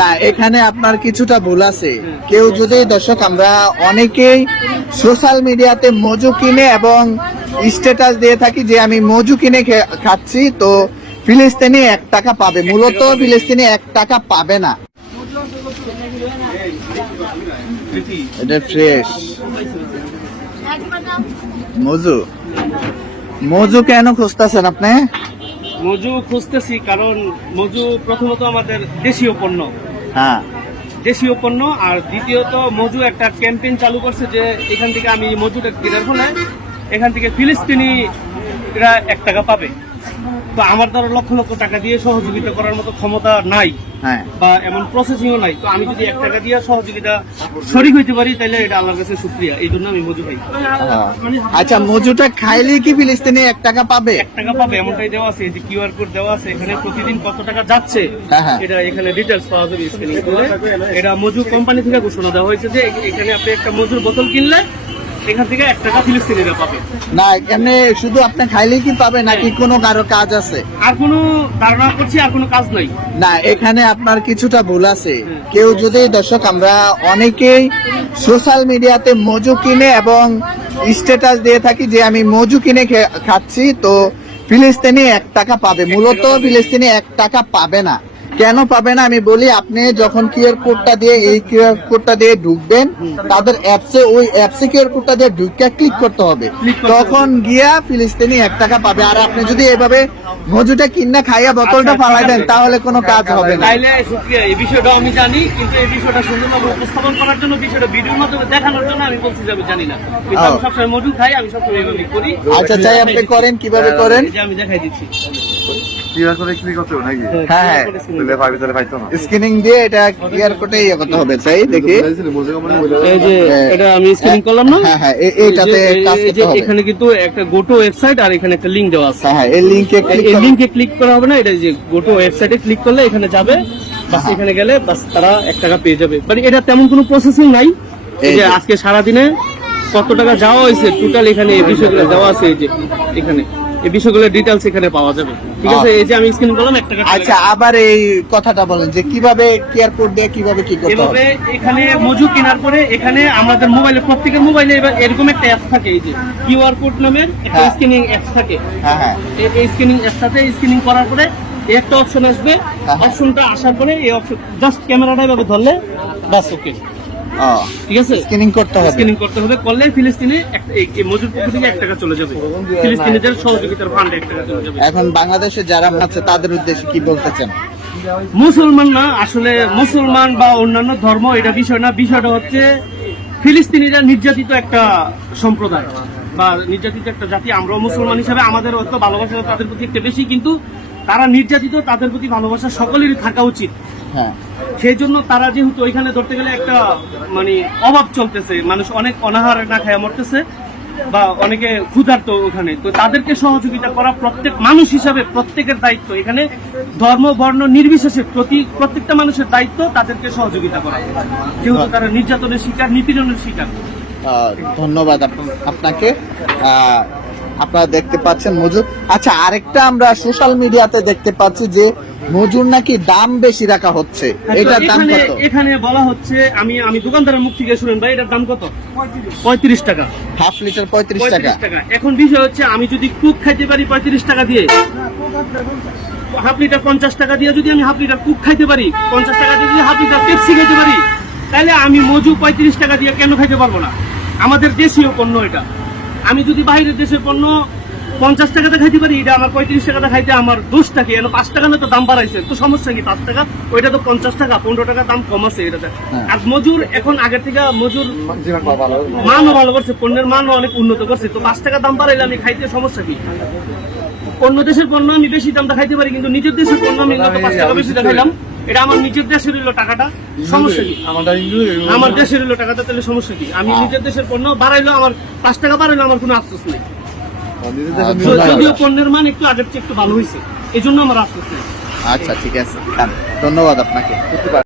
না, এখানে আপনার কিছুটা ভুল আছে। কেউ যদি, দর্শক, আমরা অনেকেই সোশ্যাল মিডিয়াতে মজু কিনে এবং স্ট্যাটাস দিয়ে থাকি যে আমি মজু কিনে খাচ্ছি, তো ফিলিস্তিনি এক টাকা পাবে। মূলত ফিলিস্তিনি এক টাকা পাবে না। এটা ফ্রেশ মজু। মজু কেন খুঁজতেছেন আপনি? মজু খুঁজতেছি কারণ মজু প্রথমত আমাদের দেশীয় পণ্য। হ্যাঁ। দেশীয় পণ্য আর দ্বিতীয়ত মজু একটা ক্যাম্পেইন চালু করছে যে এখান থেকে আমি মজুটা কেনার ফলে এখান থেকে ফিলিস্তিনিরা এক টাকা পাবে। তো আমার দ্বারা লক্ষ লক্ষ টাকা দিয়ে সহযোগিতা করার মতো ক্ষমতা নাই হ্যাঁ। বা এমন প্রসেসিংও নাই। তো আমি যদি এক টাকা দিয়ে সহযোগিতা শরিক হইতে পারি তাহলে এটা আল্লাহর কাছে শুক্রিয়া। এই জন্য আমি মজু খাই আচ্ছা মজুটা খাইলে কি ফিলিস্তিনি এক টাকা পাবে? এক টাকা পাবে এমনটাই দেওয়া আছে যে কিউআর কোড দেওয়া আছে এখানে প্রতিদিন কত টাকা যাচ্ছে হ্যাঁ, হ্যাঁ। এটা এখানে ডিটেলস পাওয়া যাবে স্ক্যানিং করে এটা মজুর কোম্পানি থেকে ঘোষণা দেওয়া হয়েছে যে এখানে আপনি একটা মজুর বোতল কিনলে এখান থেকে এক টাকা ফিলিস্তিনিরা পাবে। না এমনি শুধু আপনি খাইলেই কি পাবে নাকি কোনো কারও কাজ আছে? আর কোনো ধারণা করছি আর কোনো কাজ নাই। না এখানে আপনার কিছুটা ভুল আছে। কেউ যদি দর্শক আমরা অনেকেই সোশ্যাল মিডিয়াতে মজু কিনে এবং স্ট্যাটাস দিয়ে থাকি যে আমি মজু কিনে খাচ্ছি তো ফিলিস্তিনি এক টাকা পাবে। মূলত ফিলিস্তিনি এক টাকা পাবে না। কেন পাবে না? আমি বলি আপনি যখন কিউআর কোডটা দিয়ে এই কিউআর কোডটা দিয়ে ঢুকবেন তাদের অ্যাপসে ওই অ্যাপসে কিউআর কোডটা দিয়ে ঢুকে ক্লিক করতে হবে। তখন গিয়া ফিলিস্তিনি এক টাকা পাবে। আর আপনি যদি এভাবে মজুটা কিনা খাইয়া বোতলটা আচ্ছা, ফালাই দেন তাহলে কোনো কাজ হবে না। তাইলে শুক্রিয়া এই বিষয়টা আমি জানি কিন্তু এই বিষয়টা সুন্দরভাবে উপস্থাপন করার জন্য বিষয়টা ভিডিওর মাধ্যমে দেখানোর জন্য আমি বলছি যে আমি জানি না। কিন্তু আমি। সবসময় মজু খাই আমি সবসময় এইভাবে করি। আচ্ছা চাই আপনি করেন কীভাবে করেন? আমি দেখাই দিচ্ছি। ক্লিক করতে হবে নাকি? হ্যাঁ, হ্যাঁ। তাহলে পাইবে তাহলে পাইতো না। স্ক্রিনিং দিয়ে এটা কিয়ার কোটে ইয়ে করতে হবে তাই দেখি। এই যে হ্যাঁ। এটা আমি স্ক্রিন করলাম না? হ্যাঁ হ্যাঁ এইটাতে কাজ করতে হবে। এখানে কিন্তু একটা গোটো ওয়েবসাইট আর এখানে একটা লিংক দেওয়া আছে। হ্যাঁ হ্যাঁ এই লিংকে ক্লিক এই লিংকে ক্লিক করা হবে না এটা যে গোটো ওয়েবসাইটে ক্লিক করলে এখানে যাবে বাস এখানে গেলে বাস তারা এক টাকা পেয়ে যাবে। মানে এটা তেমন কোনো প্রসেসিং নাই। এই যে। আজকে সারাদিনে কত টাকা যাওয়া হয়েছে? টোটাল এখানে এই বিষয়গুলো দেওয়া আছে এই যে এখানে। এই বিষয়গুলো ডিটেলস এখানে পাওয়া যাবে। ঠিক আছে এই যে আমি স্ক্রিন করলাম এক টাকা আচ্ছা আবার এই কথাটা বলেন যে কীভাবে কিয়ার কোড দিয়ে কীভাবে কি করতে এভাবে হবে? এখানে মজু কেনার পরে এখানে আমাদের মোবাইলে প্রত্যেকের মোবাইলে এবার এরকম একটা অ্যাপ থাকে এই যে কিউআর কোড নামের একটা হ্যাঁ। স্ক্যানিং অ্যাপ থাকে। হ্যাঁ হ্যাঁ। এই- স্ক্যানিং অ্যাপটাতে স্ক্যানিং করার পরে একটা অপশন আসবে। হ্যাঁ। অপশনটা আসার পরে এই অপশন জাস্ট ক্যামেরাটা এভাবে ধরলে বাস ওকে ঠিক আছে? স্ক্রিনিং করতে হবে। স্ক্যানিং করতে হবে। করলে ফিলিস্তিনে এই- মজুর পক্ষ থেকে এক টাকা চলে যাবে। ফিলিস্তিনিদের সহযোগিতার ফান্ডে এক টাকা চলে যাবে। এখন বাংলাদেশে যারা আছে তাদের উদ্দেশ্যে কি বলতে চান মুসলমান না আসলে মুসলমান বা অন্যান্য ধর্ম এটা বিষয় না। বিষয়টা হচ্ছে ফিলিস্তিনিরা নির্যাতিত একটা সম্প্রদায়। বা নির্যাতিত একটা জাতি। আমরাও মুসলমান হিসাবে আমাদের হয়তো ভালোবাসা তাদের প্রতি একটা বেশি কিন্তু তারা নির্যাতিত তাদের প্রতি ভালোবাসা সকলেরই থাকা উচিত। হ্যাঁ। সেই জন্য তারা যেহেতু ওইখানে ধরতে গেলে একটা মানে অভাব চলতেছে। মানুষ অনেক অনাহার না খায় মরতেছে বা অনেকে ক্ষুধার্ত ওখানে। তো তাদেরকে সহযোগিতা করা প্রত্যেক মানুষ হিসাবে প্রত্যেকের দায়িত্ব। এখানে ধর্ম, বর্ণ নির্বিশেষে প্রতি, প্রত্যেকটা মানুষের দায়িত্ব তাদেরকে সহযোগিতা করা। যেহেতু তারা নির্যাতনের শিকার, নিপীড়নের শিকার। ধন্যবাদ আপ- আপনাকে। আপনারা দেখতে পাচ্ছেন মজুর আচ্ছা আরেকটা আমরা সোশ্যাল মিডিয়াতে দেখতে পাচ্ছি যে মজুর নাকি দাম বেশি রাখা হচ্ছে? এটার দাম এখানে কত? এখানে বলা হচ্ছে আমি আমি দোকানদারের মুখ থেকে শুনেন ভাই এটার দাম কত? পঁয়ত্রিশ টাকা। হাফ লিটার পঁয়ত্রিশ টাকা। এখন বিষয় হচ্ছে আমি যদি কুক খাইতে পারি পঁয়ত্রিশ টাকা দিয়ে হাফ লিটার পঞ্চাশ টাকা দিয়ে যদি আমি হাফ লিটার কুক খাইতে পারি পঞ্চাশ টাকা দিয়ে যদি হাফ লিটার পেপসি খাইতে পারি তাহলে আমি মজু পঁয়ত্রিশ টাকা দিয়ে কেন খাইতে পারব না? আমাদের দেশীয় পণ্য এটা। আমি যদি বাইরের দেশের পণ্য পঞ্চাশ টাকাতে খাইতে পারি এটা আমার পঁয়ত্রিশ টাকাতে খাইতে আমার দোষটা কি? এন পাঁচ টাকা না তো দাম বাড়াইছে। তো সমস্যা কি? পাঁচ টাকা ওইটা তো পঞ্চাশ টাকা পনেরো টাকা দাম কম আছে এটাতে। আর মজুর এখন আগের থেকে মজুর মানও ভালো করছে পণ্যের মানও অনেক উন্নত করছে। তো পাঁচ টাকা দাম বাড়াইলে আমি খাইতে সমস্যা কি? অন্য দেশের পণ্য আমি বেশি দামটা খাইতে পারি কিন্তু নিজের দেশের পণ্য আমি পাঁচ টাকা বেশি দেখাইলাম। এটা আমার নিজের দেশের হইল টাকাটা। সমস্যা কি? আমার দেশের হইল টাকাটা তাহলে সমস্যা কি? আমি নিজের দেশের পণ্য বাড়াইলো আমার পাঁচ টাকা বাড়াইলো আমার কোনো আফসোস নেই। যদিও পণ্যের মান একটু আগের চেয়ে একটু ভালো হয়েছে এই জন্য আমার আফসোস আচ্ছা ঠিক আছে। ধন্যবাদ আপনাকে।